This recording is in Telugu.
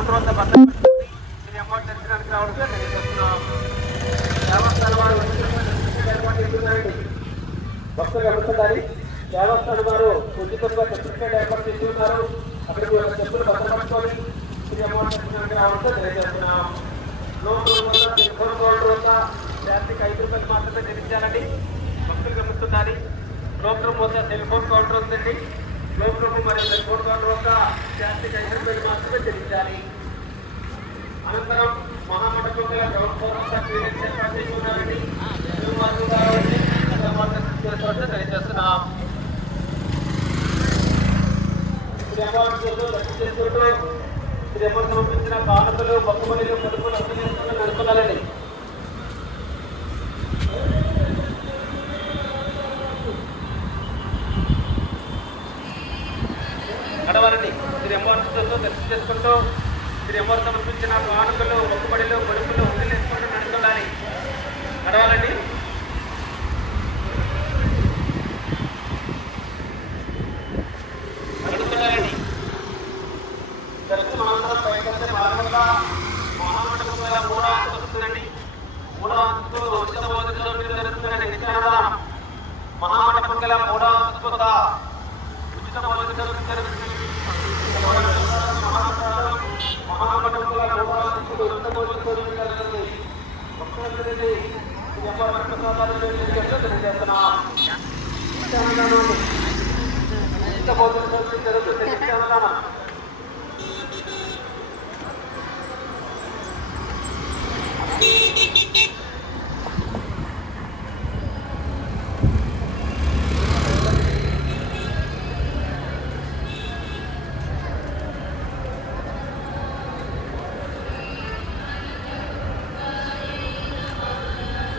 కౌంటర్ వద్ద బట్టలు అమౌంట్ దర్శనానికి రావడంతో తెలియజేస్తున్నాం. దేవస్థానం వారు భక్తులు గమనించాలి. దేవస్థానం వారు ఉచితంగా సర్టిఫికేట్ ఏర్పాటు చేసి ఉన్నారు. అక్కడికి చెప్పులు భద్రపరచుకొని అమౌంట్ దర్శనానికి రావడంతో తెలియజేస్తున్నాం. లోపల కౌంటర్ వద్ద జాతికి 5 రూపాయలు మాత్రమే చెల్లించాలండి. భక్తులు గమనిస్తుండాలి. లోపల వద్ద సెల్ ఫోన్ కౌంటర్ ఉందండి. లోపల మరియు సెల్ ఫోన్ కౌంటర్ వద్ద జాతికి 5 రూపాయలు మాత్రమే చెల్లించాలి. అనంతరం మహామండపం ఏర్పాటు చేసి ఉన్నారండి. తెలియజేస్తున్నాం. సమర్పించిన కానుకలు బొమ్మలు పొదుపులు నడుపుకోవాలండి. నడవాలండి. శ్రీ అమ్మవారితో దర్శనం చేసుకుంటూ శ్రీ అమ్మవారు సమర్పించిన కానుకలు మొక్కుబడిలో పొడుపులు ఉండి వేసుకుంటూ నడుచుకోవాలి. నడవాలండి. నడుచుకోవాలండి. దర్శనం అనంతరం పైకొచ్చే భాగంగా మహామండపం 3వ అంతస్తు వస్తుందండి. 3వ అంతస్తు ఉచిత భోజనంలో జరుగుతుందండి. నిత్యాన్నదానం మహామండపం 3వ అంతస్తు వద్ద ఉచిత భోజనం జరుగుతుంది. మహామండపం 3వ అంతస్తు ఉచిత భోజనం జరుగుతుంది. భక్తులందరినీ తెలియజేస్తున్నాం. ఉచిత భోజనం జరుగుతుంది. నిత్యాన్నదానం